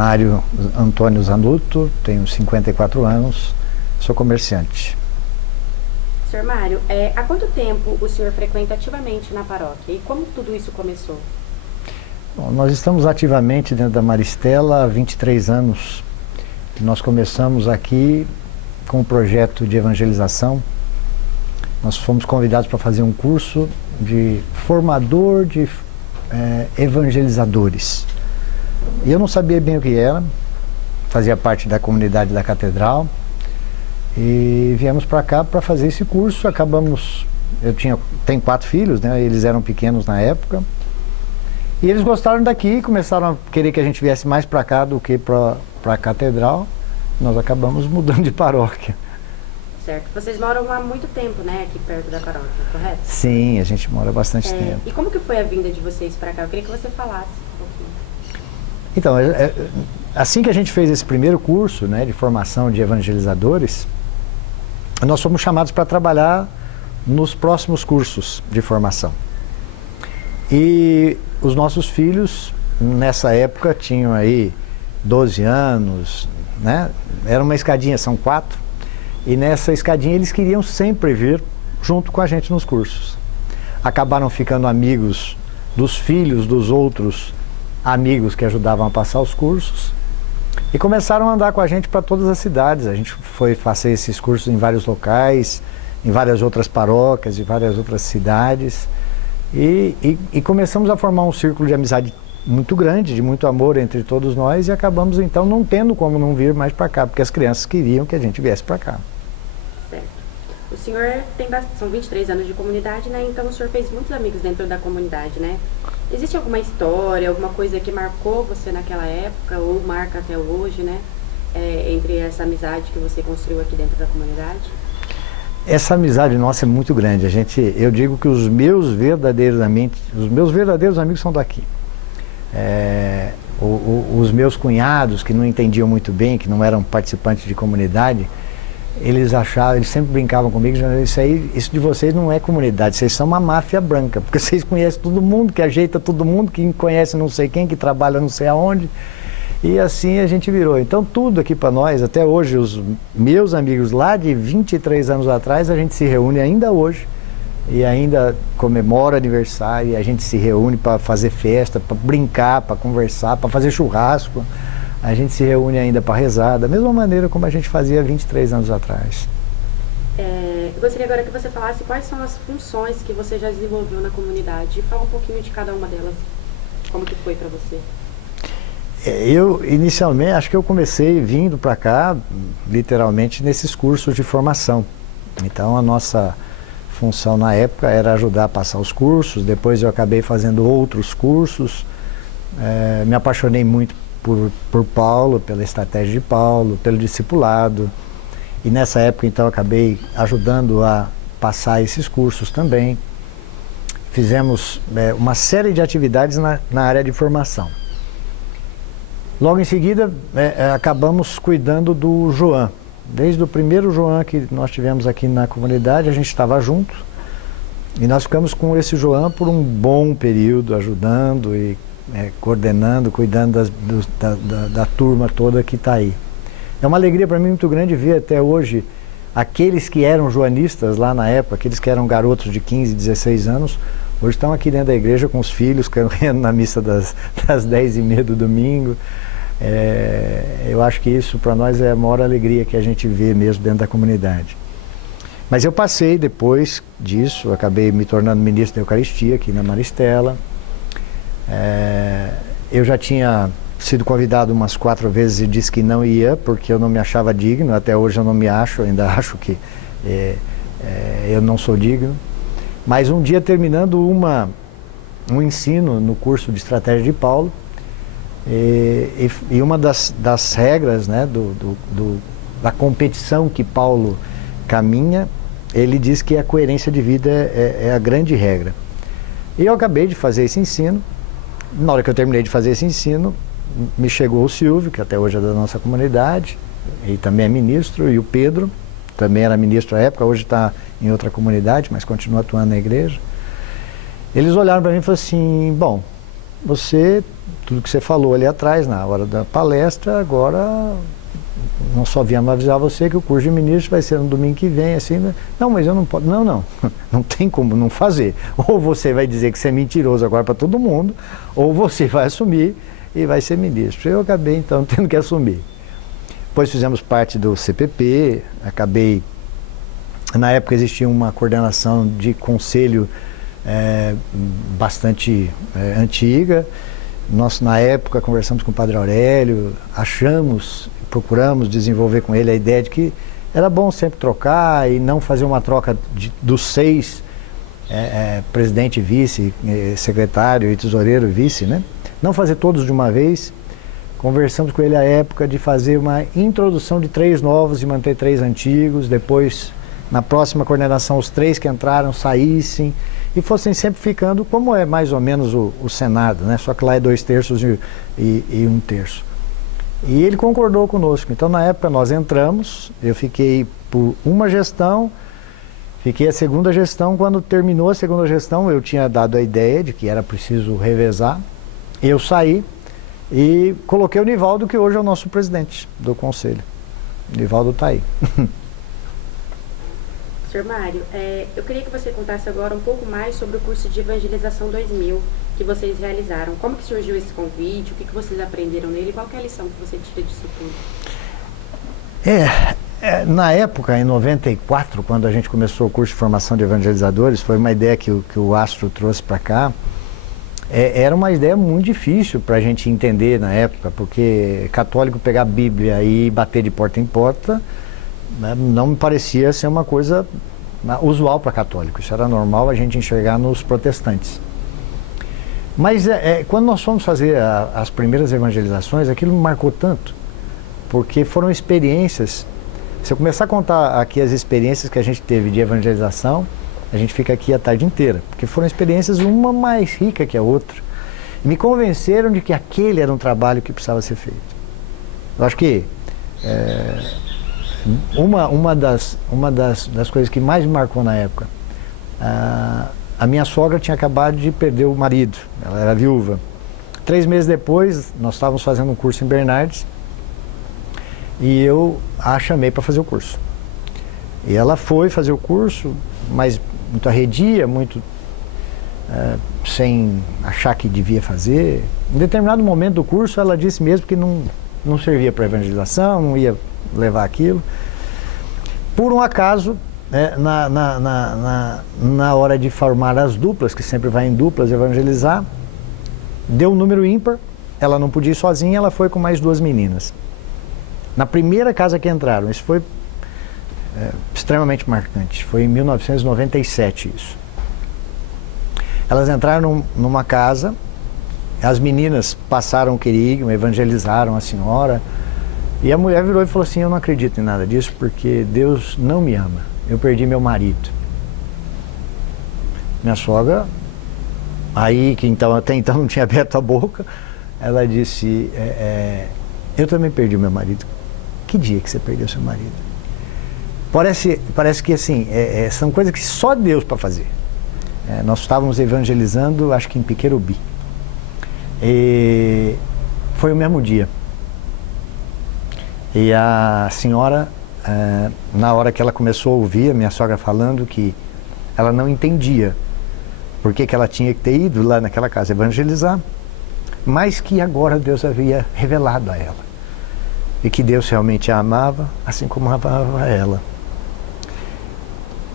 Mário Antônio Zanuto, tenho 54 anos, sou comerciante. Senhor Mário, há quanto tempo o senhor frequenta ativamente na paróquia e como tudo isso começou? Bom, nós estamos ativamente dentro da Maristela há 23 anos. Nós começamos aqui com um projeto de evangelização. Nós fomos convidados para fazer um curso de formador de evangelizadores. E eu não sabia bem o que era, fazia parte da comunidade da Catedral. E viemos para cá para fazer esse curso. Tenho 4 filhos, né? Eles eram pequenos na época. E eles gostaram daqui e começaram a querer que a gente viesse mais para cá do que para a Catedral. Nós acabamos mudando de paróquia. Certo. Vocês moram há muito tempo, né, aqui perto da paróquia, correto? Sim, a gente mora há bastante tempo. E como que foi a vinda de vocês para cá? Eu queria que você falasse um pouquinho. Então, assim que a gente fez esse primeiro curso, né, de formação de evangelizadores, nós fomos chamados para trabalhar nos próximos cursos de formação. E os nossos filhos, nessa época, tinham aí 12 anos, né? Era uma escadinha, são 4, e nessa escadinha eles queriam sempre vir junto com a gente nos cursos. Acabaram ficando amigos dos filhos dos outros amigos que ajudavam a passar os cursos, e começaram a andar com a gente para todas as cidades. A gente foi fazer esses cursos em vários locais, em várias outras paróquias, em várias outras cidades. E começamos a formar um círculo de amizade muito grande, de muito amor entre todos nós, e acabamos então não tendo como não vir mais para cá, porque as crianças queriam que a gente viesse para cá. Certo. O senhor são 23 anos de comunidade, né? Então o senhor fez muitos amigos dentro da comunidade, né? Existe alguma história, alguma coisa que marcou você naquela época, ou marca até hoje, né? Entre essa amizade que você construiu aqui dentro da comunidade? Essa amizade nossa é muito grande. Eu digo que os meus verdadeiros amigos são daqui. Os meus cunhados, que não entendiam muito bem, que não eram participantes de comunidade, eles sempre brincavam comigo, isso de vocês não é comunidade, vocês são uma máfia branca, porque vocês conhecem todo mundo, que ajeita todo mundo, que conhece não sei quem, que trabalha não sei aonde. E assim a gente virou. Então tudo aqui para nós, até hoje, os meus amigos lá de 23 anos atrás, a gente se reúne ainda hoje e ainda comemora aniversário, e a gente se reúne para fazer festa, para brincar, para conversar, para fazer churrasco. A gente se reúne ainda para rezar, da mesma maneira como a gente fazia 23 anos atrás. Eu gostaria agora que você falasse quais são as funções que você já desenvolveu na comunidade. Fala um pouquinho de cada uma delas, como que foi para você. Eu, inicialmente, acho que eu comecei vindo para cá, literalmente, nesses cursos de formação. Então, a nossa função na época era ajudar a passar os cursos. Depois eu acabei fazendo outros cursos. Me apaixonei muito por Paulo, pela estratégia de Paulo, pelo discipulado. E nessa época, então, acabei ajudando a passar esses cursos também. Fizemos uma série de atividades na área de formação. Logo em seguida, acabamos cuidando do João. Desde o primeiro João que nós tivemos aqui na comunidade, a gente estava junto. E nós ficamos com esse João por um bom período, ajudando e coordenando, cuidando da turma toda que está aí. É uma alegria para mim muito grande ver até hoje aqueles que eram joanistas lá na época, aqueles que eram garotos de 15, 16 anos, hoje estão aqui dentro da igreja com os filhos, correndo na missa das 10h30 do domingo. Eu acho que isso para nós é a maior alegria que a gente vê mesmo dentro da comunidade. Mas eu passei depois disso, acabei me tornando ministro da Eucaristia aqui na Maristela. Eu já tinha sido convidado umas 4 vezes e disse que não ia, porque eu não me achava digno. Até hoje eu não me acho, ainda acho que eu não sou digno. Mas um dia, terminando um ensino no curso de estratégia de Paulo, e uma das regras, né, da competição que Paulo caminha, ele diz que a coerência de vida é a grande regra. E eu acabei de fazer esse ensino. Na hora que eu terminei de fazer esse ensino, me chegou o Silvio, que até hoje é da nossa comunidade, e também é ministro, e o Pedro, também era ministro à época, hoje está em outra comunidade, mas continua atuando na igreja. Eles olharam para mim e falaram assim: bom, você, tudo que você falou ali atrás, na hora da palestra, agora nós só viemos avisar você que o curso de ministros vai ser no domingo que vem, assim, né? Não, mas eu não posso, não tem como não fazer. Ou você vai dizer que você é mentiroso agora para todo mundo, ou você vai assumir e vai ser ministro. Eu acabei, então, tendo que assumir. Depois fizemos parte do CPP, na época existia uma coordenação de conselho bastante antiga. Nós, na época, conversamos com o Padre Aurélio, procuramos desenvolver com ele a ideia de que era bom sempre trocar e não fazer uma troca dos 6, presidente, vice, secretário e tesoureiro, vice, né? Não fazer todos de uma vez. Conversamos com ele à época de fazer uma introdução de 3 novos e manter 3 antigos, depois, na próxima coordenação, os 3 que entraram saíssem e fossem sempre ficando como é mais ou menos o Senado, né? Só que lá é 2/3 e 1/3. E ele concordou conosco. Então, na época, nós entramos, eu fiquei por uma gestão, fiquei a segunda gestão. Quando terminou a segunda gestão, eu tinha dado a ideia de que era preciso revezar. Eu saí e coloquei o Nivaldo, que hoje é o nosso presidente do conselho. O Nivaldo está aí. Sr. Mário, eu queria que você contasse agora um pouco mais sobre o curso de Evangelização 2000 que vocês realizaram. Como que surgiu esse convite? O que vocês aprenderam nele? Qual que é a lição que você tira disso tudo? Na época, em 94, quando a gente começou o curso de formação de evangelizadores, foi uma ideia que o Astro trouxe para cá. Era uma ideia muito difícil para a gente entender na época, porque católico pegar a Bíblia e bater de porta em porta, né, não me parecia ser uma coisa usual para católico. Isso era normal a gente enxergar nos protestantes. Mas quando nós fomos fazer as primeiras evangelizações, aquilo me marcou tanto, porque foram experiências. Se eu começar a contar aqui as experiências que a gente teve de evangelização, a gente fica aqui a tarde inteira, porque foram experiências uma mais rica que a outra. E me convenceram de que aquele era um trabalho que precisava ser feito. Eu acho que uma das coisas que mais me marcou na época, a minha sogra tinha acabado de perder o marido, ela era viúva. 3 meses depois, nós estávamos fazendo um curso em Bernardes e eu a chamei para fazer o curso. E ela foi fazer o curso, mas muito arredia, muito sem achar que devia fazer. Em determinado momento do curso, ela disse mesmo que não servia para evangelização, não ia levar aquilo. Por um acaso, na hora de formar as duplas, que sempre vai em duplas evangelizar, deu um número ímpar, ela não podia ir sozinha, ela foi com mais 2 meninas. Na primeira casa que entraram, isso foi extremamente marcante, foi em 1997 isso. Elas entraram numa casa, as meninas passaram o querigma, evangelizaram a senhora, e a mulher virou e falou assim: eu não acredito em nada disso, porque Deus não me ama, eu perdi meu marido. Minha sogra, aí que até então não tinha aberto a boca, ela disse: eu também perdi meu marido. Que dia que você perdeu seu marido? Parece que assim, são coisas que só Deus para fazer. Nós estávamos evangelizando, acho que em Piquerubi. E foi o mesmo dia. E a senhora, na hora que ela começou a ouvir a minha sogra falando que ela não entendia por que ela tinha que ter ido lá naquela casa evangelizar, mas que agora Deus havia revelado a ela. E que Deus realmente a amava, assim como amava ela.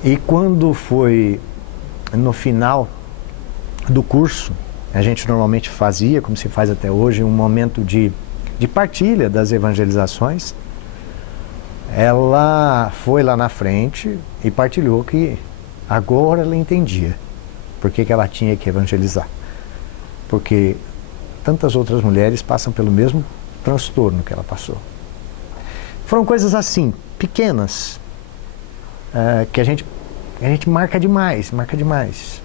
E quando foi no final do curso, a gente normalmente fazia, como se faz até hoje, um momento de partilha das evangelizações. Ela foi lá na frente e partilhou que agora ela entendia por que ela tinha que evangelizar. Porque tantas outras mulheres passam pelo mesmo transtorno que ela passou. Foram coisas assim, pequenas, que a gente marca demais, marca demais.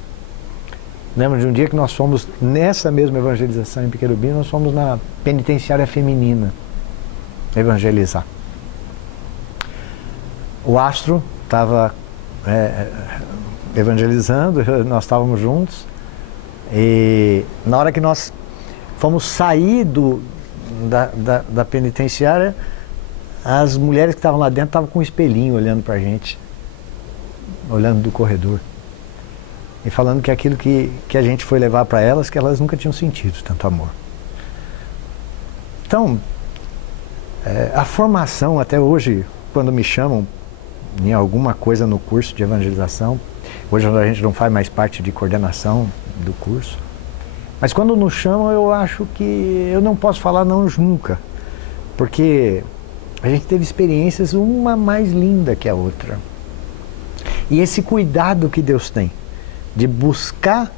Lembro de um dia que nós fomos, nessa mesma evangelização em Piquerubi, nós fomos na penitenciária feminina evangelizar. O Astro estava evangelizando, nós estávamos juntos, e na hora que nós fomos sair da penitenciária, as mulheres que estavam lá dentro estavam com um espelhinho olhando para a gente, olhando do corredor. E falando que aquilo que a gente foi levar para elas, que elas nunca tinham sentido tanto amor. Então, a formação até hoje, quando me chamam em alguma coisa no curso de evangelização, hoje a gente não faz mais parte de coordenação do curso, mas quando nos chamam eu acho que eu não posso falar não nunca, porque a gente teve experiências uma mais linda que a outra. E esse cuidado que Deus tem de buscar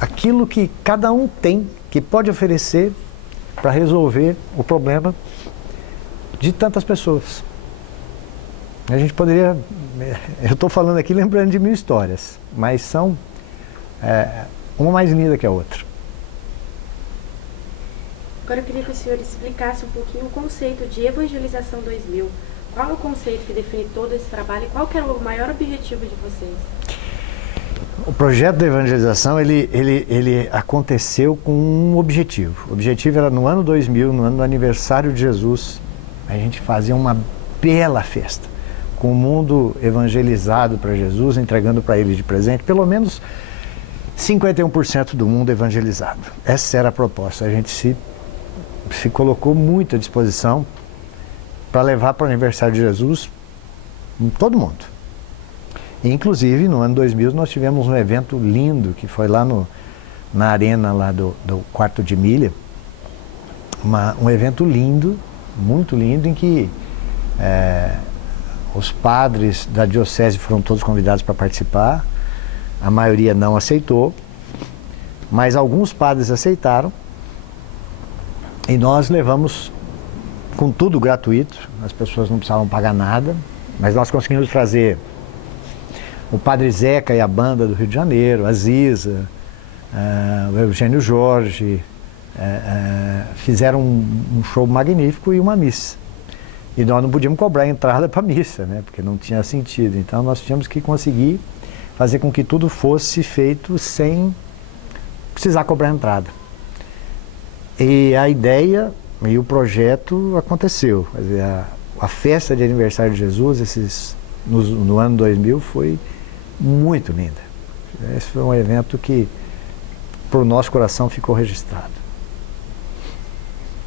aquilo que cada um tem, que pode oferecer para resolver o problema de tantas pessoas. A gente poderia... Eu estou falando aqui lembrando de 1000 histórias, mas são uma mais linda que a outra. Agora eu queria que o senhor explicasse um pouquinho o conceito de Evangelização 2000. Qual é o conceito que define todo esse trabalho e qual que era o maior objetivo de vocês? O projeto de evangelização, ele aconteceu com um objetivo. O objetivo era no ano 2000, no ano do aniversário de Jesus, a gente fazia uma bela festa, com o mundo evangelizado para Jesus, entregando para ele de presente, pelo menos 51% do mundo evangelizado. Essa era a proposta. A gente se colocou muito à disposição para levar para o aniversário de Jesus todo mundo. Inclusive, no ano 2000, nós tivemos um evento lindo, que foi lá na arena lá do Quarto de Milha. Um evento lindo, muito lindo, em que os padres da diocese foram todos convidados para participar. A maioria não aceitou, mas alguns padres aceitaram. E nós levamos com tudo gratuito, as pessoas não precisavam pagar nada, mas nós conseguimos trazer o Padre Zeca e a banda do Rio de Janeiro, a Ziza, o Eugênio Jorge, fizeram um show magnífico e uma missa. E nós não podíamos cobrar a entrada para a missa, né? Porque não tinha sentido. Então nós tínhamos que conseguir fazer com que tudo fosse feito sem precisar cobrar a entrada. E a ideia e o projeto aconteceu. Quer dizer, a festa de aniversário de Jesus, no ano 2000, foi muito linda. Esse foi um evento que, para o nosso coração, ficou registrado.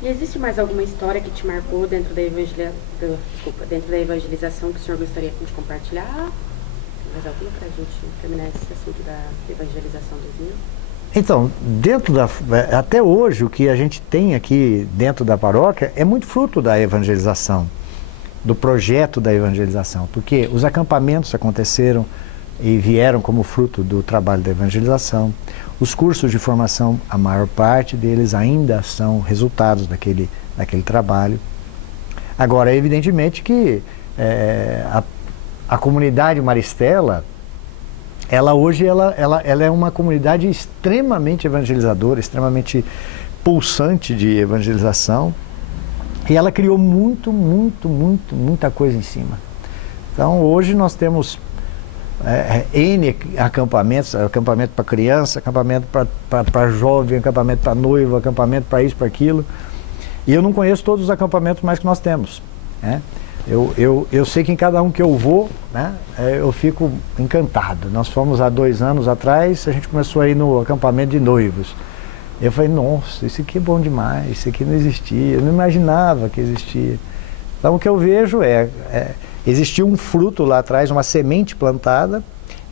E existe mais alguma história que te marcou dentro da evangelização que o senhor gostaria de compartilhar? Mais alguma para a gente terminar esse assunto da evangelização 2000? Então, até hoje, o que a gente tem aqui dentro da paróquia é muito fruto da evangelização, do projeto da evangelização, porque os acampamentos aconteceram e vieram como fruto do trabalho da evangelização. Os cursos de formação, a maior parte deles ainda são resultados daquele trabalho. Agora, evidentemente que a comunidade Maristela, ela hoje é uma comunidade extremamente evangelizadora, extremamente pulsante de evangelização, e ela criou muita coisa em cima. Então hoje nós temos N acampamentos, acampamento para criança, acampamento para jovem, acampamento para noivo, acampamento para isso, para aquilo, e eu não conheço todos os acampamentos mais que nós temos, né? Eu sei que em cada um que eu vou, né, eu fico encantado. Nós fomos há 2 anos atrás, a gente começou a ir no acampamento de noivos. Eu falei, nossa, isso aqui é bom demais, isso aqui não existia, eu não imaginava que existia. Então o que eu vejo existiu um fruto lá atrás, uma semente plantada,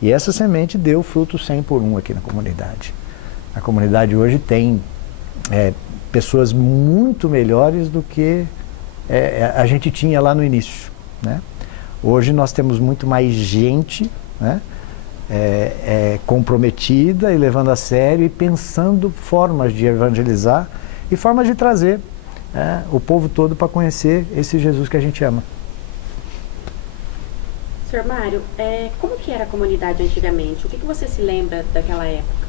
e essa semente deu fruto 100 por 1 aqui na comunidade. A comunidade hoje tem pessoas muito melhores do que a gente tinha lá no início, né? Hoje nós temos muito mais gente, né, comprometida e levando a sério e pensando formas de evangelizar e formas de trazer o povo todo para conhecer esse Jesus que a gente ama. Sr. Mário, como que era a comunidade antigamente? O que você se lembra daquela época?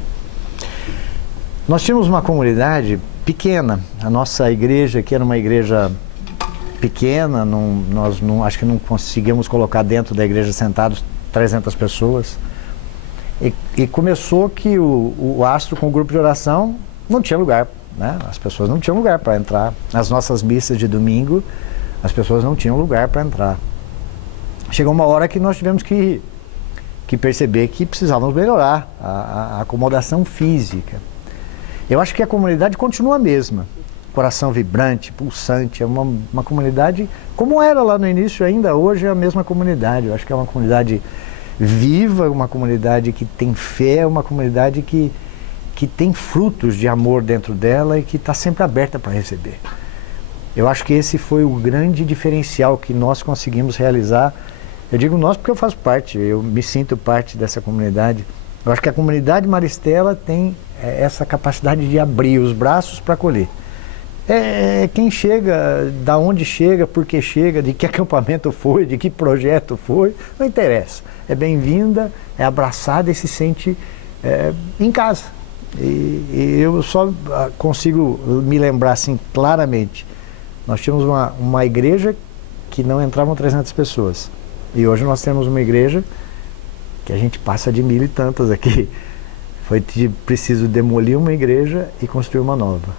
Nós tínhamos uma comunidade pequena. A nossa igreja, que era uma igreja pequena, nós acho que não conseguimos colocar dentro da igreja sentados 300 pessoas. E começou que o Astro, com o grupo de oração, não tinha lugar, né? As pessoas não tinham lugar para entrar. Nas nossas missas de domingo, as pessoas não tinham lugar para entrar. Chegou uma hora que nós tivemos que perceber que precisávamos melhorar a acomodação física. Eu acho que a comunidade continua a mesma. Coração vibrante, pulsante, é uma comunidade como era lá no início, ainda hoje é a mesma comunidade. Eu acho que é uma comunidade viva, uma comunidade que tem fé, uma comunidade que tem frutos de amor dentro dela e que está sempre aberta para receber. Eu acho que esse foi o grande diferencial que nós conseguimos realizar. Eu digo nós porque eu faço parte, eu me sinto parte dessa comunidade. Eu acho que a comunidade Maristela tem essa capacidade de abrir os braços para acolher. Quem chega, da onde chega, por que chega, de que acampamento foi, de que projeto foi, não interessa. É bem-vinda, é abraçada e se sente em casa. E eu só consigo me lembrar assim claramente. Nós tínhamos uma igreja que não entravam 300 pessoas. E hoje nós temos uma igreja que a gente passa de 1.000 e tantas aqui. Foi preciso demolir uma igreja e construir uma nova.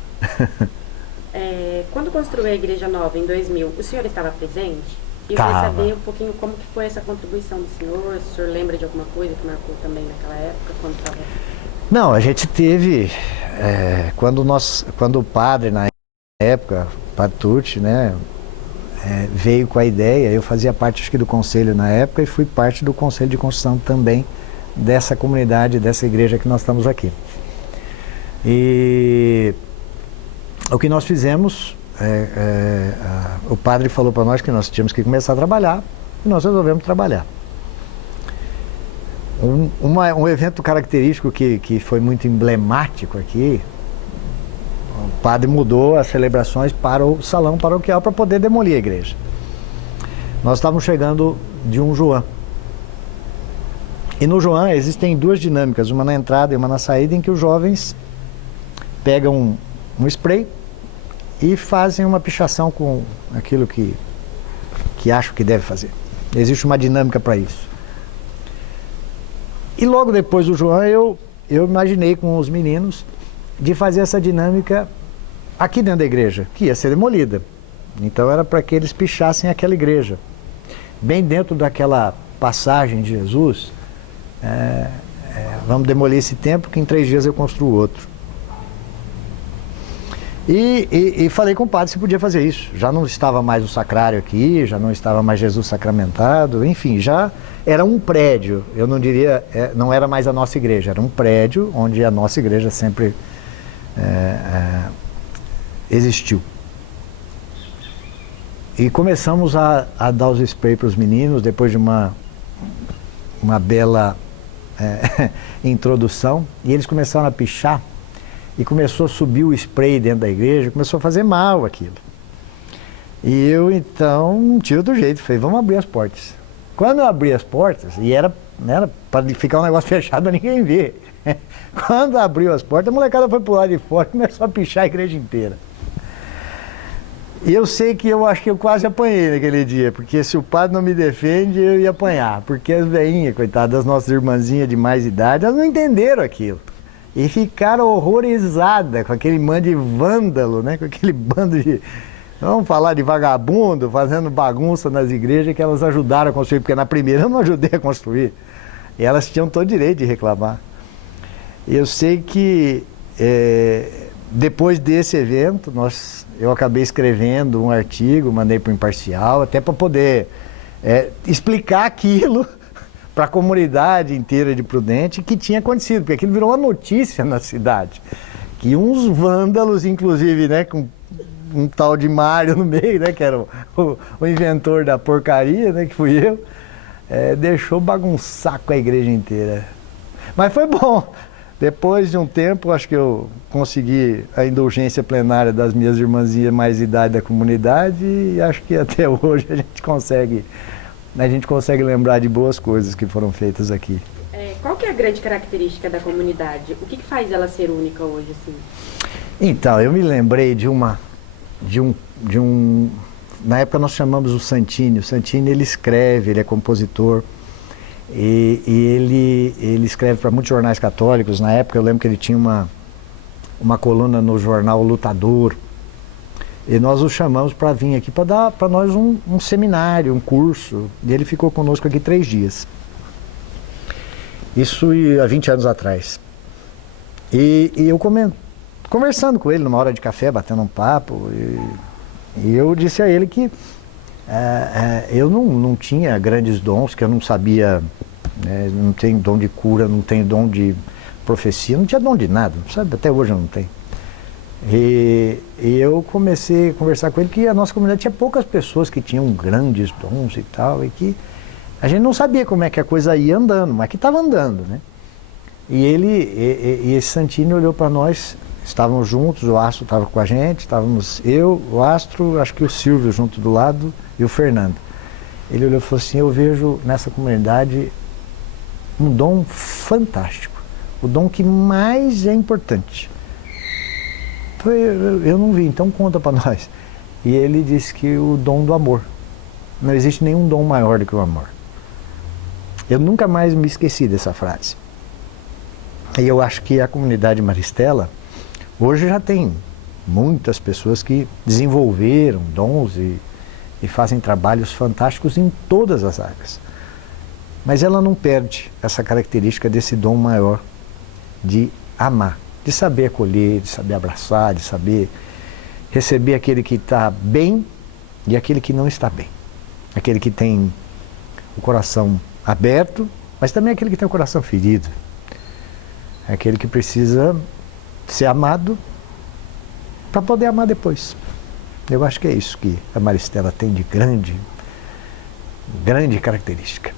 Quando construiu a igreja nova em 2000, o senhor estava presente? E eu queria saber um pouquinho como que foi essa contribuição do senhor, se o senhor lembra de alguma coisa que marcou também naquela época, quando estava... Não, a gente teve, quando o padre na época, o Padre Tucci, né, veio com a ideia, eu fazia parte acho que do conselho na época e fui parte do conselho de construção também dessa comunidade, dessa igreja que nós estamos aqui. E o que nós fizemos, o padre falou para nós que nós tínhamos que começar a trabalhar e nós resolvemos trabalhar. Um evento característico que foi muito emblemático aqui, o padre mudou as celebrações para o salão paroquial para poder demolir a igreja. Nós estávamos chegando de um Joã. E no Joã existem duas dinâmicas, uma na entrada e uma na saída, em que os jovens pegam um spray e fazem uma pichação com aquilo que acham que deve fazer. Existe uma dinâmica para isso. E logo depois do João, eu imaginei com os meninos de fazer essa dinâmica aqui dentro da igreja, que ia ser demolida. Então era para que eles pichassem aquela igreja. Bem dentro daquela passagem de Jesus, vamos demolir esse templo que em 3 dias eu construo outro. E falei com o padre se podia fazer isso. Já não estava mais o sacrário aqui, já não estava mais Jesus sacramentado, enfim, já era um prédio. Eu não diria, não era mais a nossa igreja, era um prédio onde a nossa igreja sempre existiu. E começamos a dar os spray para os meninos, depois de uma bela introdução, e eles começaram a pichar. E começou a subir o spray dentro da igreja, começou a fazer mal aquilo. E eu então não tinha outro jeito, falei, vamos abrir as portas. Quando eu abri as portas, e era para ficar um negócio fechado para ninguém ver. Quando abriu as portas, a molecada foi pro lado de fora e começou a pichar a igreja inteira. E eu sei que eu acho que eu quase apanhei naquele dia, porque se o padre não me defende, eu ia apanhar. Porque as velhinhas, coitadas, as nossas irmãzinhas de mais idade, elas não entenderam aquilo. E ficaram horrorizadas com aquele bando de vândalo, né? Com aquele bando de, vamos falar de vagabundo, fazendo bagunça nas igrejas que elas ajudaram a construir, porque na primeira eu não ajudei a construir. E elas tinham todo direito de reclamar. Eu sei que depois desse evento, eu acabei escrevendo um artigo, mandei para o Imparcial, até para poder explicar aquilo para a comunidade inteira de Prudente que tinha acontecido, porque aquilo virou uma notícia na cidade, que uns vândalos, inclusive, né, com um tal de Mário no meio, né, que era o inventor da porcaria, né, que fui eu, deixou bagunçar com a igreja inteira. Mas foi bom. Depois de um tempo, acho que eu consegui a indulgência plenária das minhas irmãzinhas mais de idade da comunidade e acho que até hoje a gente consegue lembrar de boas coisas que foram feitas aqui. Qual que é a grande característica da comunidade? O que faz ela ser única hoje, assim? Então, eu me lembrei de um... Na época nós chamamos o Santini. O Santini, ele escreve, ele é compositor. E ele escreve para muitos jornais católicos. Na época eu lembro que ele tinha uma coluna no jornal Lutador. E nós o chamamos para vir aqui para dar para nós um seminário, um curso. E ele ficou conosco aqui 3 dias. Isso há 20 anos atrás. E eu conversando com ele numa hora de café, batendo um papo, e eu disse a ele que eu não tinha grandes dons, que eu não sabia, não tenho dom de cura, não tenho dom de profecia, não tinha dom de nada, sabe? Até hoje eu não tenho. E eu comecei a conversar com ele que a nossa comunidade tinha poucas pessoas que tinham grandes dons e tal, e que a gente não sabia como é que a coisa ia andando, mas que estava andando, né? E esse Santini olhou para nós, estávamos juntos, o Astro estava com a gente, estávamos eu, o Astro, acho que o Silvio junto do lado e o Fernando. Ele olhou e falou assim: eu vejo nessa comunidade um dom fantástico, o dom que mais é importante. Eu não vi, então conta para nós. E ele disse que o dom do amor. Não existe nenhum dom maior do que o amor. Eu nunca mais me esqueci dessa frase. E eu acho que a comunidade Maristela, hoje já tem muitas pessoas que desenvolveram dons e fazem trabalhos fantásticos em todas as áreas. Mas ela não perde essa característica desse dom maior de amar. De saber acolher, de saber abraçar, de saber receber aquele que está bem e aquele que não está bem. Aquele que tem o coração aberto, mas também aquele que tem o coração ferido. Aquele que precisa ser amado para poder amar depois. Eu acho que é isso que a Maristela tem de grande característica.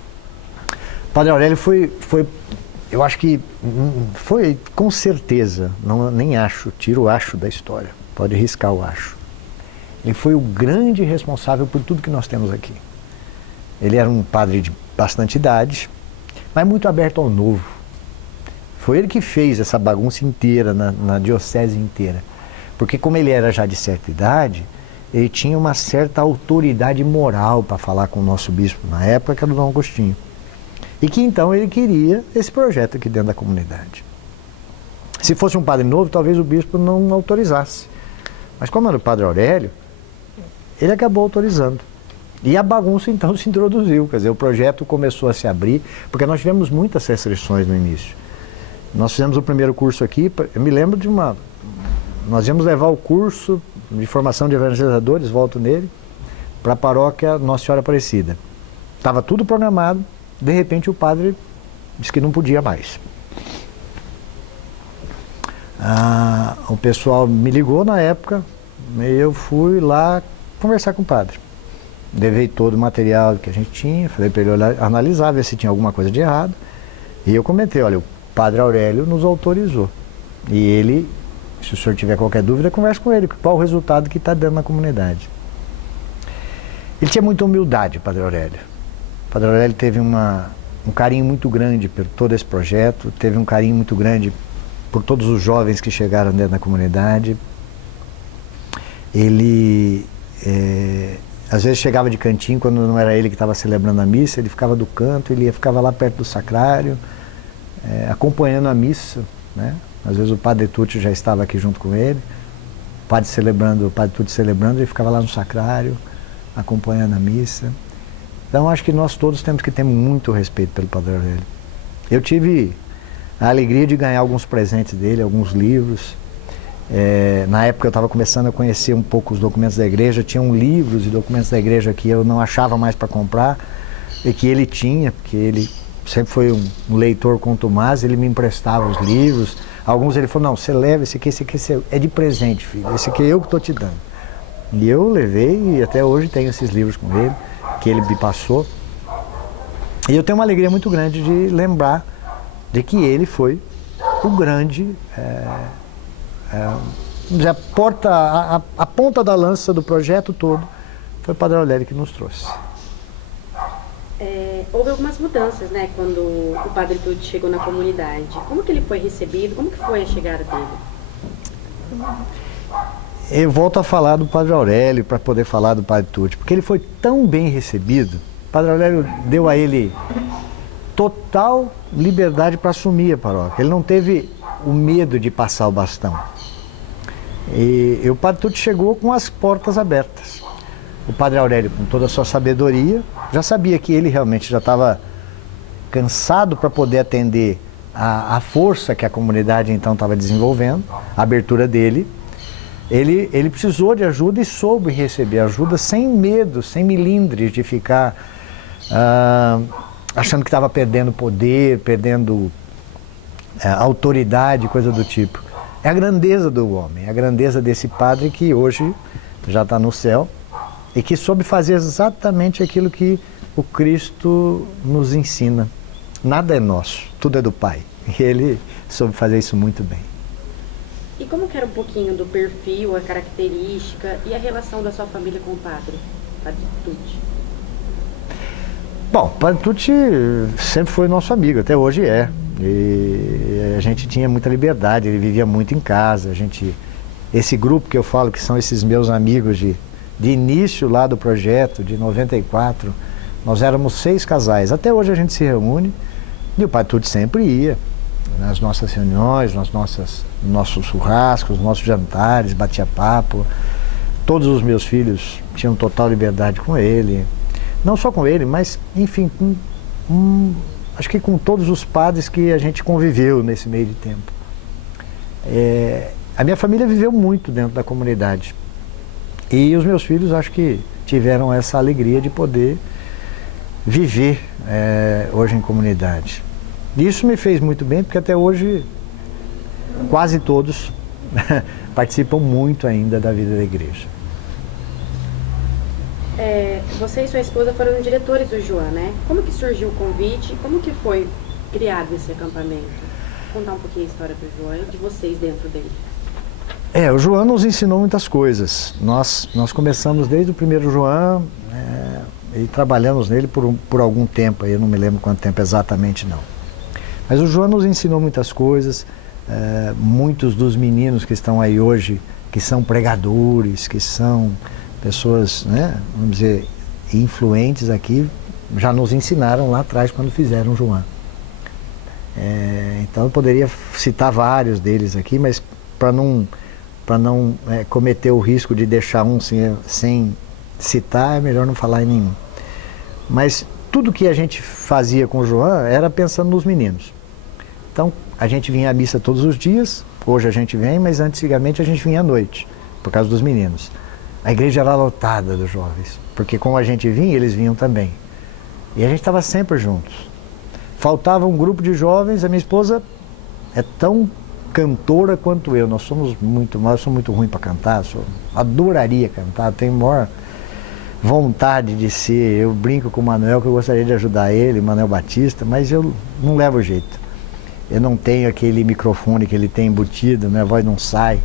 Padre Aurélio foi eu acho que foi, com certeza, nem acho, tiro o acho da história, pode riscar o acho. Ele foi o grande responsável por tudo que nós temos aqui. Ele era um padre de bastante idade, mas muito aberto ao novo. Foi ele que fez essa bagunça inteira, na diocese inteira. Porque como ele era já de certa idade, ele tinha uma certa autoridade moral para falar com o nosso bispo na época, que era o Dom Agostinho. E que então ele queria esse projeto aqui dentro da comunidade. Se fosse um padre novo, talvez o bispo não autorizasse. Mas como era o padre Aurélio, ele acabou autorizando. E a bagunça então se introduziu, quer dizer, o projeto começou a se abrir, porque nós tivemos muitas restrições no início. Nós fizemos o primeiro curso aqui, eu me lembro de nós íamos levar o curso de formação de evangelizadores, volto nele, para a paróquia Nossa Senhora Aparecida. Estava tudo programado. De repente o padre disse que não podia mais. O pessoal me ligou na época e eu fui lá conversar com o padre. Levei todo o material que a gente tinha, falei para ele analisar, ver se tinha alguma coisa de errado. E eu comentei, olha, o padre Aurélio nos autorizou. E ele, se o senhor tiver qualquer dúvida, converse com ele, qual o resultado que está dando na comunidade. Ele tinha muita humildade, o padre Aurélio. O padre Aurélio teve um carinho muito grande por todo esse projeto, teve um carinho muito grande por todos os jovens que chegaram dentro da comunidade. Ele, às vezes chegava de cantinho, quando não era ele que estava celebrando a missa, ele ficava do canto, ele ficava lá perto do sacrário, acompanhando a missa, né? Às vezes o padre Tucci já estava aqui junto com ele, o padre Tucci celebrando, ele ficava lá no sacrário, acompanhando a missa. Então acho que nós todos temos que ter muito respeito pelo padre Aurélio. Eu tive a alegria de ganhar alguns presentes dele, alguns livros. Na época eu estava começando a conhecer um pouco os documentos da igreja, tinham livros e documentos da igreja que eu não achava mais para comprar e que ele tinha, porque ele sempre foi um leitor contumaz, ele me emprestava os livros. Alguns ele falou, não, você leva esse aqui é de presente, filho, esse aqui é eu que estou te dando. E eu levei e até hoje tenho esses livros com ele, que ele me passou. E eu tenho uma alegria muito grande de lembrar de que ele foi o grande, a ponta da lança do projeto todo, foi o padre Aurélio que nos trouxe. Houve algumas mudanças, né, quando o padre Tucci chegou na comunidade. Como que ele foi recebido? Como que foi a chegada dele? Eu volto a falar do padre Aurélio para poder falar do padre Tucci, porque ele foi tão bem recebido. O padre Aurélio deu a ele total liberdade para assumir a paróquia. Ele não teve o medo de passar o bastão. E o Padre Tucci chegou com as portas abertas. O Padre Aurélio, com toda a sua sabedoria, já sabia que ele realmente já estava cansado para poder atender a força que a comunidade então estava desenvolvendo, a abertura dele. Ele precisou de ajuda e soube receber ajuda sem medo, sem milindres de ficar achando que estava perdendo poder, perdendo autoridade, coisa do tipo. É a grandeza do homem, é a grandeza desse padre que hoje já está no céu e que soube fazer exatamente aquilo que o Cristo nos ensina. Nada é nosso, tudo é do Pai. E ele soube fazer isso muito bem. E como que era um pouquinho do perfil, a característica e a relação da sua família com o Padre Tucci? Bom, o Padre Tucci sempre foi nosso amigo, até hoje é. E a gente tinha muita liberdade, ele vivia muito em casa. Esse grupo que eu falo, que são esses meus amigos de início lá do projeto, de 94, nós éramos 6 casais. Até hoje a gente se reúne e o Padre Tucci sempre ia nas nossas reuniões, nos nossos churrascos, nos nossos jantares, batia papo. Todos os meus filhos tinham total liberdade com ele. Não só com ele, mas, enfim, acho que com todos os padres que a gente conviveu nesse meio de tempo. A minha família viveu muito dentro da comunidade. E os meus filhos acho que tiveram essa alegria de poder viver hoje em comunidade. E isso me fez muito bem, porque até hoje quase todos participam muito ainda da vida da igreja. Você e sua esposa foram diretores do Joan, né? Como que surgiu o convite? Como que foi criado esse acampamento? Vou contar um pouquinho a história do Joan e de vocês dentro dele. O Joan nos ensinou muitas coisas. Nós começamos desde o primeiro Joan e trabalhamos nele por algum tempo, eu não me lembro quanto tempo exatamente não. Mas o Joan nos ensinou muitas coisas. Muitos dos meninos que estão aí hoje, que são pregadores, que são pessoas, né, vamos dizer, influentes aqui, já nos ensinaram lá atrás quando fizeram o Joan. Então eu poderia citar vários deles aqui, mas para não cometer o risco de deixar um sem citar, é melhor não falar em nenhum. Mas tudo que a gente fazia com o Joan era pensando nos meninos. Então a gente vinha à missa todos os dias, hoje a gente vem, mas antigamente a gente vinha à noite, por causa dos meninos. A igreja era lotada dos jovens, porque como a gente vinha, eles vinham também. E a gente estava sempre juntos. Faltava um grupo de jovens, a minha esposa é tão cantora quanto eu. Eu sou muito ruim para cantar, adoraria cantar, tenho maior vontade de ser. Eu brinco com o Manuel que eu gostaria de ajudar ele, Manuel Batista, mas eu não levo jeito. Eu não tenho aquele microfone que ele tem embutido, minha voz não sai.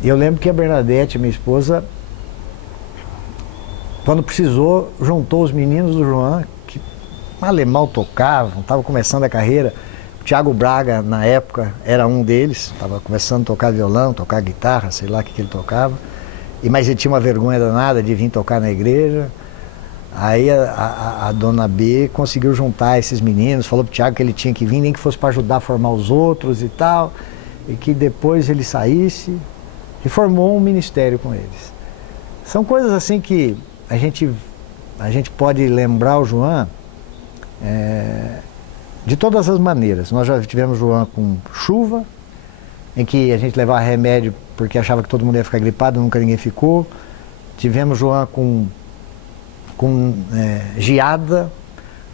Eu lembro que a Bernadette, minha esposa, quando precisou, juntou os meninos do Joan, que mal tocavam, estavam começando a carreira. O Tiago Braga, na época, era um deles, estava começando a tocar violão, tocar guitarra, sei lá o que ele tocava. Mas ele tinha uma vergonha danada de vir tocar na igreja. Aí a dona B conseguiu juntar esses meninos, falou pro Tiago que ele tinha que vir, nem que fosse para ajudar a formar os outros e tal, e que depois ele saísse. E formou um ministério com eles. São coisas assim que a gente pode lembrar o Joan de todas as maneiras. Nós já tivemos Joan com chuva, em que a gente levava remédio porque achava que todo mundo ia ficar gripado, nunca ninguém ficou. Tivemos Joan com geada,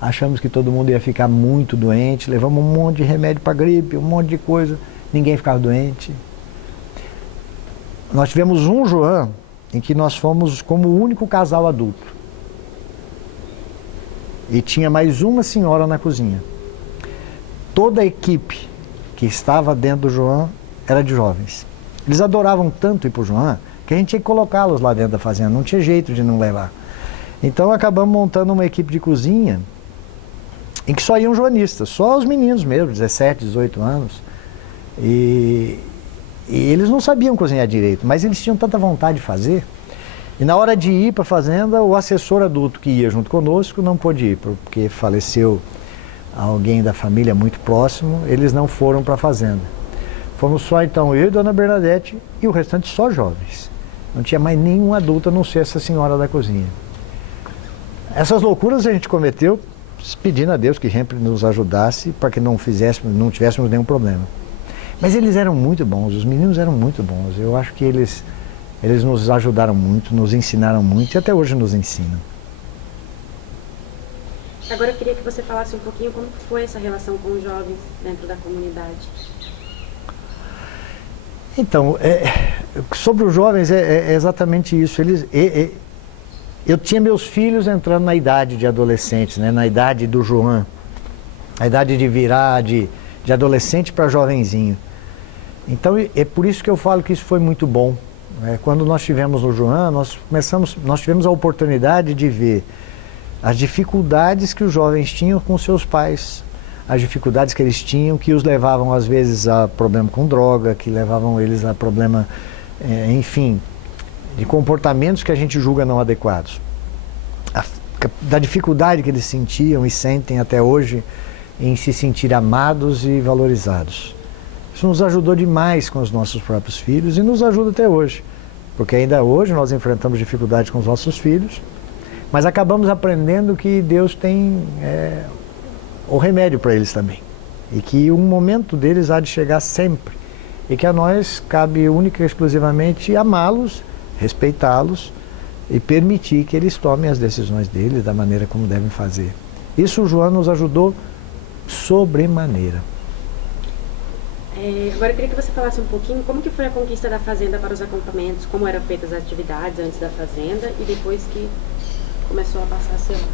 achamos que todo mundo ia ficar muito doente, levamos um monte de remédio para gripe, um monte de coisa, ninguém ficava doente. Nós tivemos um Joan em que nós fomos como o único casal adulto. E tinha mais uma senhora na cozinha. Toda a equipe que estava dentro do Joan era de jovens. Eles adoravam tanto ir para o Joan que a gente tinha que colocá-los lá dentro da fazenda, não tinha jeito de não levar. Então acabamos montando uma equipe de cozinha em que só iam joanistas, só os meninos mesmo, 17, 18 anos. E eles não sabiam cozinhar direito, mas eles tinham tanta vontade de fazer. E na hora de ir para a fazenda, o assessor adulto que ia junto conosco não pôde ir, porque faleceu alguém da família muito próximo, eles não foram para a fazenda. Fomos só então eu e Dona Bernadette e o restante só jovens. Não tinha mais nenhum adulto a não ser essa senhora da cozinha. Essas loucuras a gente cometeu pedindo a Deus que sempre nos ajudasse para que não tivéssemos nenhum problema. Mas eles eram muito bons, os meninos eram muito bons. Eu acho que eles nos ajudaram muito, nos ensinaram muito e até hoje nos ensinam. Agora eu queria que você falasse um pouquinho como foi essa relação com os jovens dentro da comunidade. Então, sobre os jovens é exatamente isso. Eu tinha meus filhos entrando na idade de adolescentes, né? Na idade do João, a idade de virar de adolescente para jovenzinho. Então é por isso que eu falo que isso foi muito bom. Quando nós tivemos o João, nós tivemos a oportunidade de ver as dificuldades que os jovens tinham com seus pais, as dificuldades que eles tinham, que os levavam às vezes a problema com droga, que levavam eles a problema, enfim, de comportamentos que a gente julga não adequados. Da dificuldade que eles sentiam e sentem até hoje em se sentir amados e valorizados. Isso nos ajudou demais com os nossos próprios filhos e nos ajuda até hoje, porque ainda hoje nós enfrentamos dificuldades com os nossos filhos, mas acabamos aprendendo que Deus tem o remédio para eles também. E que o momento deles há de chegar sempre. E que a nós cabe única e exclusivamente amá-los, respeitá-los e permitir que eles tomem as decisões deles da maneira como devem fazer. Isso o João nos ajudou sobremaneira. Agora eu queria que você falasse um pouquinho como que foi a conquista da fazenda para os acampamentos, como eram feitas as atividades antes da fazenda e depois que começou a passar a ser lá.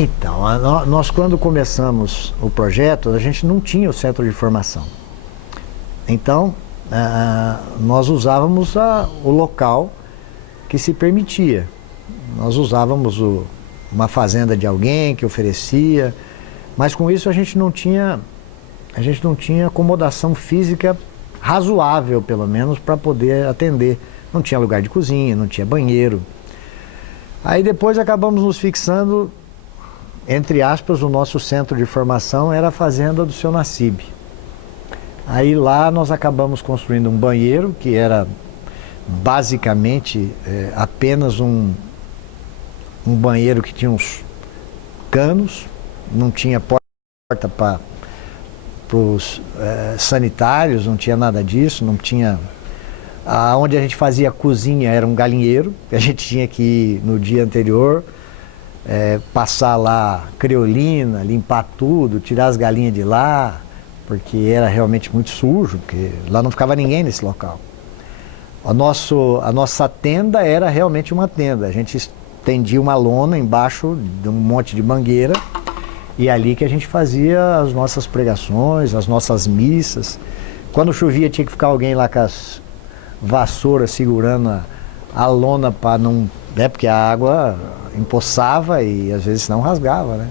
Então, nós quando começamos o projeto, a gente não tinha o centro de formação. Então, nós usávamos o local que se permitia. Nós usávamos uma fazenda de alguém que oferecia, mas com isso a gente não tinha acomodação física razoável, pelo menos, para poder atender. Não tinha lugar de cozinha, não tinha banheiro. Aí depois acabamos nos fixando, entre aspas, o nosso centro de formação era a fazenda do seu Nassib. Aí lá nós acabamos construindo um banheiro, que era basicamente apenas um banheiro que tinha uns canos, não tinha porta para os sanitários, não tinha nada disso, não tinha... Onde a gente fazia a cozinha era um galinheiro, que a gente tinha que ir no dia anterior, passar lá creolina, limpar tudo, tirar as galinhas de lá, porque era realmente muito sujo, porque lá não ficava ninguém nesse local. A nossa tenda era realmente uma tenda, a gente estendia uma lona embaixo de um monte de mangueira, e ali que a gente fazia as nossas pregações, as nossas missas. Quando chovia tinha que ficar alguém lá com as vassouras segurando a lona para não... porque a água empoçava e às vezes não rasgava, né?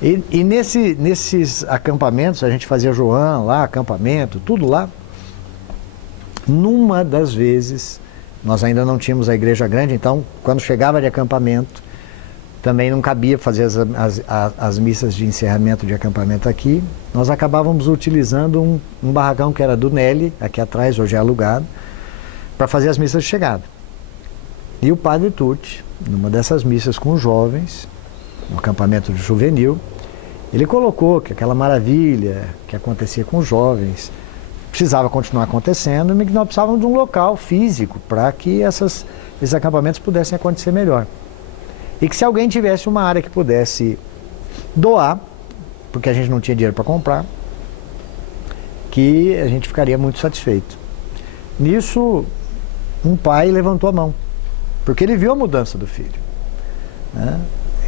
E nesses acampamentos, a gente fazia João lá, acampamento, tudo lá. Numa das vezes, nós ainda não tínhamos a igreja grande, então quando chegava de acampamento, também não cabia fazer as missas de encerramento de acampamento aqui. Nós acabávamos utilizando um barracão que era do Nelly, aqui atrás, hoje é alugado, para fazer as missas de chegada. E o padre Tucci, numa dessas missas com os jovens, no acampamento de juvenil, ele colocou que aquela maravilha que acontecia com os jovens precisava continuar acontecendo e que nós precisávamos de um local físico para que esses acampamentos pudessem acontecer melhor. E que se alguém tivesse uma área que pudesse doar, porque a gente não tinha dinheiro para comprar, que a gente ficaria muito satisfeito. Nisso, um pai levantou a mão, porque ele viu a mudança do filho, né?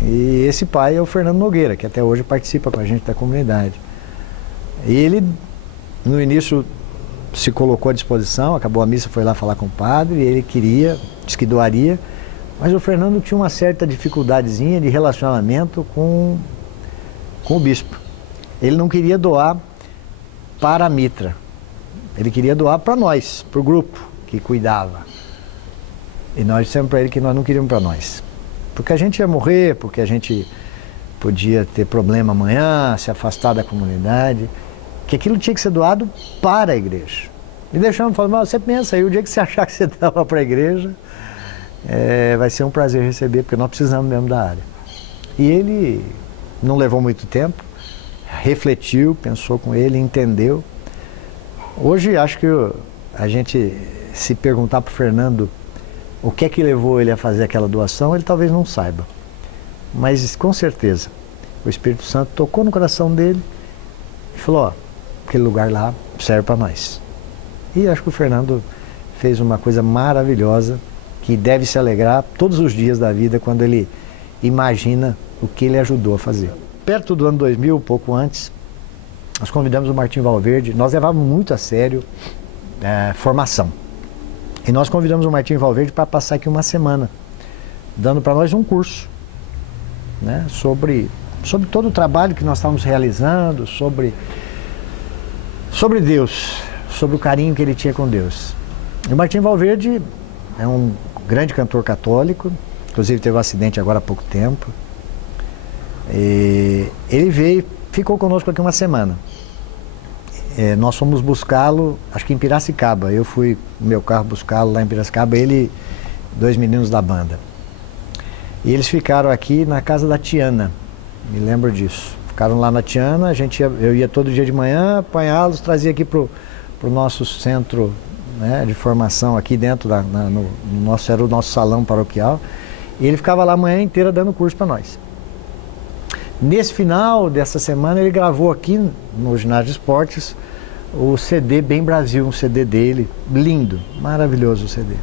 E esse pai é o Fernando Nogueira, que até hoje participa com a gente da comunidade. E ele, no início, se colocou à disposição, acabou a missa, foi lá falar com o padre, e ele disse que doaria, mas o Fernando tinha uma certa dificuldadezinha de relacionamento com o bispo. Ele não queria doar para a Mitra, ele queria doar para nós, para o grupo que cuidava. E nós dissemos para ele que nós não queríamos para nós. Porque a gente ia morrer, porque a gente podia ter problema amanhã, se afastar da comunidade, que aquilo tinha que ser doado para a igreja. E deixamos falando, mas você pensa aí, o dia que você achar que você dava para a igreja, vai ser um prazer receber, porque nós precisamos mesmo da área. E ele não levou muito tempo, refletiu, pensou com ele, entendeu. Hoje acho que a gente, se perguntar para o Fernando o que é que levou ele a fazer aquela doação, ele talvez não saiba. Mas com certeza, o Espírito Santo tocou no coração dele e falou, ó, aquele lugar lá serve para nós. E acho que o Fernando fez uma coisa maravilhosa, que deve se alegrar todos os dias da vida quando ele imagina o que ele ajudou a fazer. Perto do ano 2000, pouco antes, nós convidamos o Martim Valverde, nós levávamos muito a sério formação. E nós convidamos o Martim Valverde para passar aqui uma semana, dando para nós um curso, né, sobre todo o trabalho que nós estávamos realizando, sobre Deus, sobre o carinho que ele tinha com Deus. E o Martim Valverde é um grande cantor católico, inclusive teve um acidente agora há pouco tempo. E ele veio, ficou conosco aqui uma semana. Nós fomos buscá-lo, acho que em Piracicaba. Eu fui no meu carro buscá-lo lá em Piracicaba, ele, 2 meninos da banda. E eles ficaram aqui na casa da Tiana, me lembro disso. Ficaram lá na Tiana, eu ia todo dia de manhã apanhá-los, trazia aqui pro nosso centro, né, de formação aqui dentro, era o nosso salão paroquial. E ele ficava lá a manhã inteira dando curso para nós. Nesse final dessa semana ele gravou aqui no Ginásio de Esportes o CD Bem Brasil, um CD dele, lindo, maravilhoso o CD.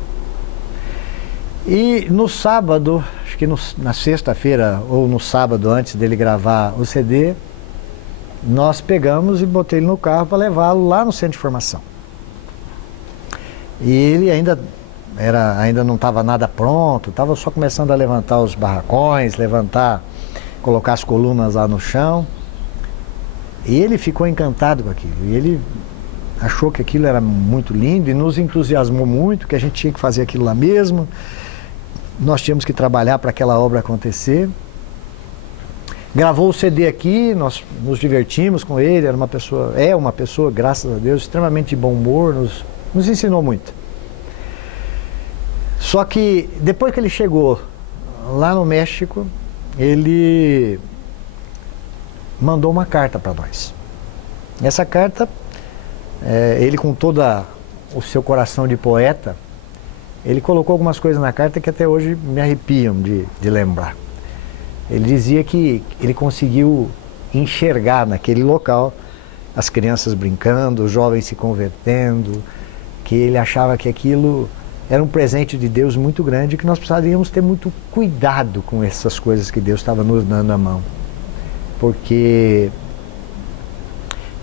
E no sábado, acho que na sexta-feira ou no sábado antes dele gravar o CD, nós pegamos e botei ele no carro para levá-lo lá no centro de formação. E ele ainda não estava nada pronto, estava só começando a levantar os barracões, colocar as colunas lá no chão. E ele ficou encantado com aquilo. E ele achou que aquilo era muito lindo e nos entusiasmou muito, que a gente tinha que fazer aquilo lá mesmo. Nós tínhamos que trabalhar para aquela obra acontecer. Gravou o CD aqui, nós nos divertimos com ele, é uma pessoa, graças a Deus, extremamente de bom humor, nos ensinou muito. Só que depois que ele chegou lá no México, ele mandou uma carta para nós. Essa carta, ele com todo o seu coração de poeta, ele colocou algumas coisas na carta que até hoje me arrepiam de lembrar. Ele dizia que ele conseguiu enxergar naquele local as crianças brincando, os jovens se convertendo, que ele achava que aquilo era um presente de Deus muito grande e que nós precisaríamos ter muito cuidado com essas coisas que Deus estava nos dando à mão. Porque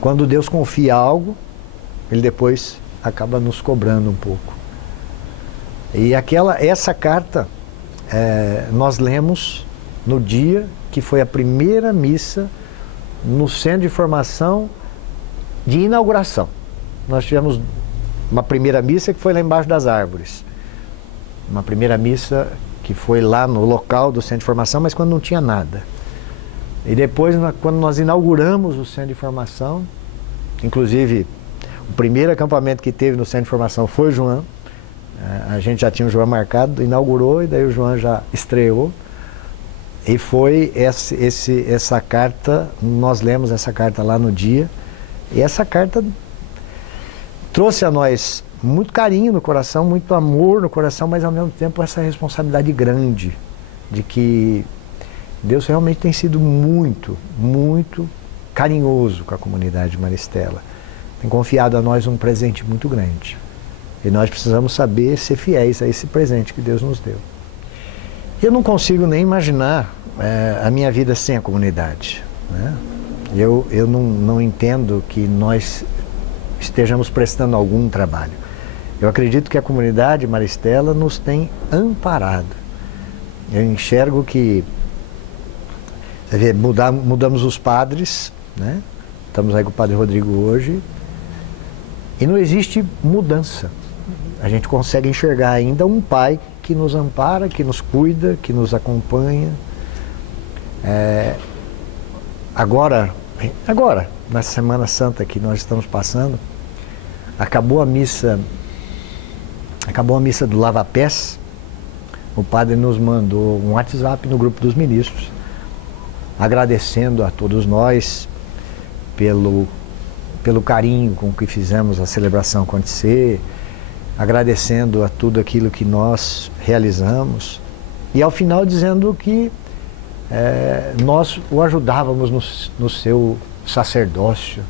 quando Deus confia algo, Ele depois acaba nos cobrando um pouco. E essa carta nós lemos no dia que foi a primeira missa no centro de formação de inauguração. Nós tivemos uma primeira missa que foi lá embaixo das árvores. Uma primeira missa que foi lá no local do centro de formação, mas quando não tinha nada. E depois, quando nós inauguramos o centro de formação, inclusive o primeiro acampamento que teve no centro de formação foi o João. A gente já tinha o João marcado, inaugurou e daí o João já estreou. E foi essa carta, nós lemos essa carta lá no dia, e essa carta trouxe a nós muito carinho no coração, muito amor no coração, mas ao mesmo tempo essa responsabilidade grande de que Deus realmente tem sido muito, muito carinhoso com a comunidade Maristela. Tem confiado a nós um presente muito grande. E nós precisamos saber ser fiéis a esse presente que Deus nos deu. Eu não consigo nem imaginar a minha vida sem a comunidade, né? Eu não entendo que nós estejamos prestando algum trabalho. Eu acredito que a comunidade Maristela nos tem amparado. Eu enxergo que mudamos os padres, né? Estamos aí com o Padre Rodrigo hoje, e não existe mudança. A gente consegue enxergar ainda um pai que nos ampara, que nos cuida, que nos acompanha. Agora, Agora, na Semana Santa que nós estamos passando, acabou a missa do Lava Pés. O padre nos mandou um WhatsApp no grupo dos ministros, agradecendo a todos nós pelo carinho com que fizemos a celebração acontecer, agradecendo a tudo aquilo que nós realizamos, e ao final dizendo que nós o ajudávamos no seu sacerdócio.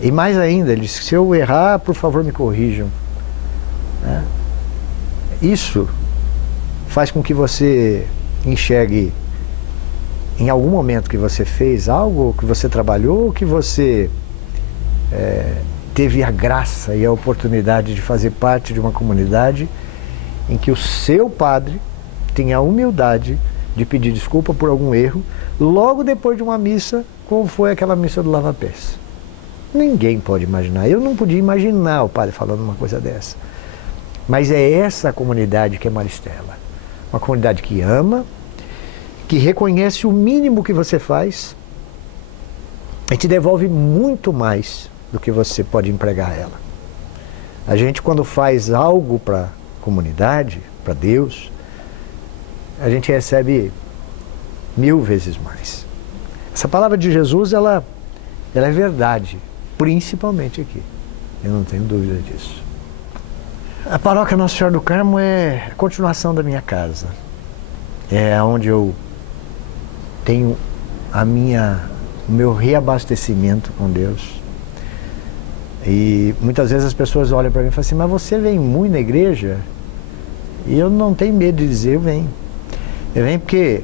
E mais ainda, ele disse: se eu errar, por favor me corrijam. Isso faz com que você enxergue em algum momento que você fez algo, que você trabalhou, que você teve a graça e a oportunidade de fazer parte de uma comunidade em que o seu padre tem a humildade de pedir desculpa por algum erro logo depois de uma missa, como foi aquela missa do Lava Pés. Ninguém pode imaginar. Eu não podia imaginar o padre falando uma coisa dessa. Mas é essa a comunidade que é Maristela. Uma comunidade que ama, que reconhece o mínimo que você faz e te devolve muito mais do que você pode empregar a ela. A gente, quando faz algo para a comunidade, para Deus, a gente recebe 1000 vezes mais. Essa palavra de Jesus, ela é verdade, principalmente aqui. Eu não tenho dúvida disso. A paróquia Nossa Senhora do Carmo é a continuação da minha casa. É onde eu tenho o meu reabastecimento com Deus. E muitas vezes as pessoas olham para mim e falam assim: mas você vem muito na igreja? E eu não tenho medo de dizer: eu venho. Eu venho porque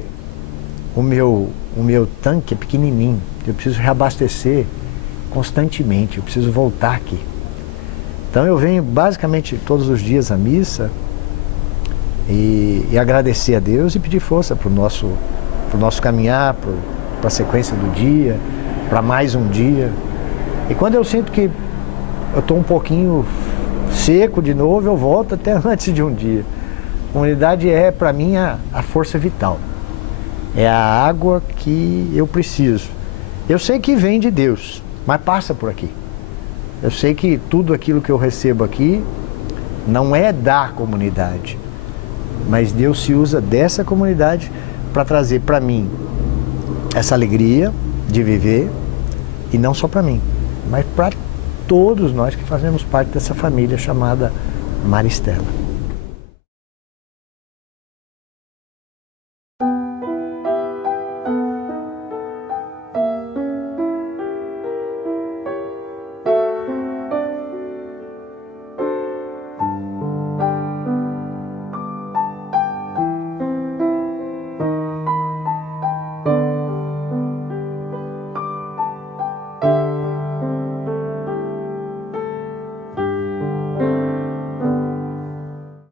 o meu tanque é pequenininho. Eu preciso reabastecer constantemente. Eu preciso voltar aqui. Então eu venho basicamente todos os dias à missa e agradecer a Deus e pedir força para o nosso caminhar, para a sequência do dia, para mais um dia. E quando eu sinto que eu estou um pouquinho seco de novo, eu volto até antes de um dia. A comunidade é, para mim, a força vital. É a água que eu preciso. Eu sei que vem de Deus, mas passa por aqui. Eu sei que tudo aquilo que eu recebo aqui não é da comunidade, mas Deus se usa dessa comunidade para trazer para mim essa alegria de viver, e não só para mim, mas para todos nós que fazemos parte dessa família chamada Maristela.